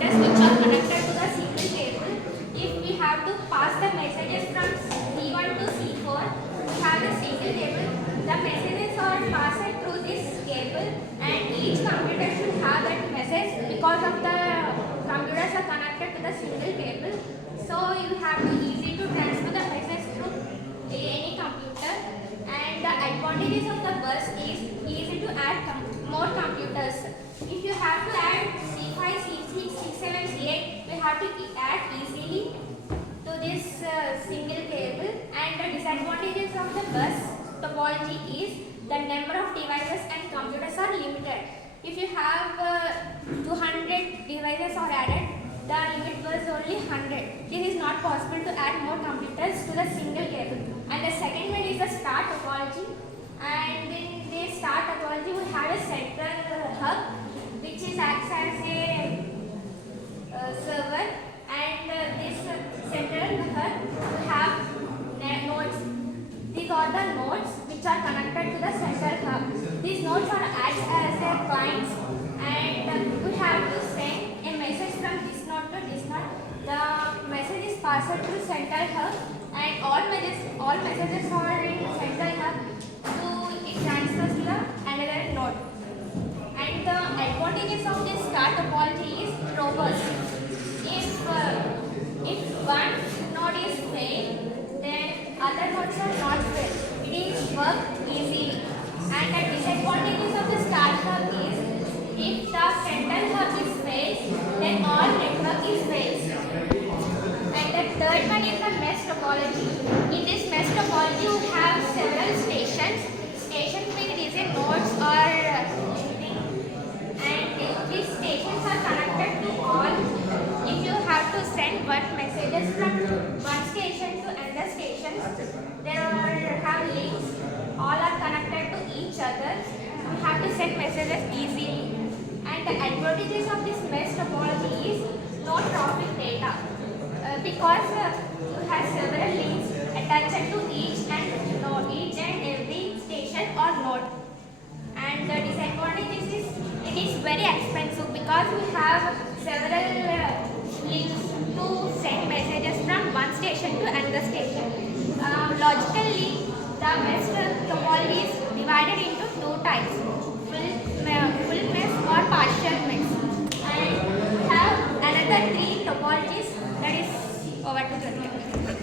computers which are connected to the single cable. If we have to pass the messages from C1 to C4, we have the single cable. The messages are passed through this cable, and each computer should have that message because of the computers are connected to the single cable. So you have to easy to transfer the message through any computer. And the advantages of the bus is easy to add more computers. If you have to add C5, C6, C7, C8, we have to add easily to this single cable. And the disadvantages of the bus topology is the number of devices and computers are limited. If you have 200 devices are added, the limit was only 100. This is not possible to add more computers to the single cable. And the second one is the star topology. And in this star topology, we have a central hub which is acts as a server. And this central hub will have nodes. These are the nodes which are connected to the central hub. These nodes are acts as a clients, and we have to send a message from this node to this node. The message is passed through central hub, and all messages are in central hub, so it transfers to the another node. And the advantages of this star topology is robust. If one node is failed, then other nodes are not failed. It is work easily. And the disadvantages of the star hub is if the central hub is failed, then all network is failed. And the third one is the mesh topology. In this mesh topology, we have several stations. Station means these are nodes or anything. And these stations are connected to all. If you have to send one messages from one station to another station, there have links. All are connected to each other. You have to send messages easily. And the advantages of this mesh topology is no traffic data. Because you have several links attached to each and every station or node. And the disadvantages is it is very expensive because we have several links to send messages from one station to another station. Logically, the mesh topology is divided into two types.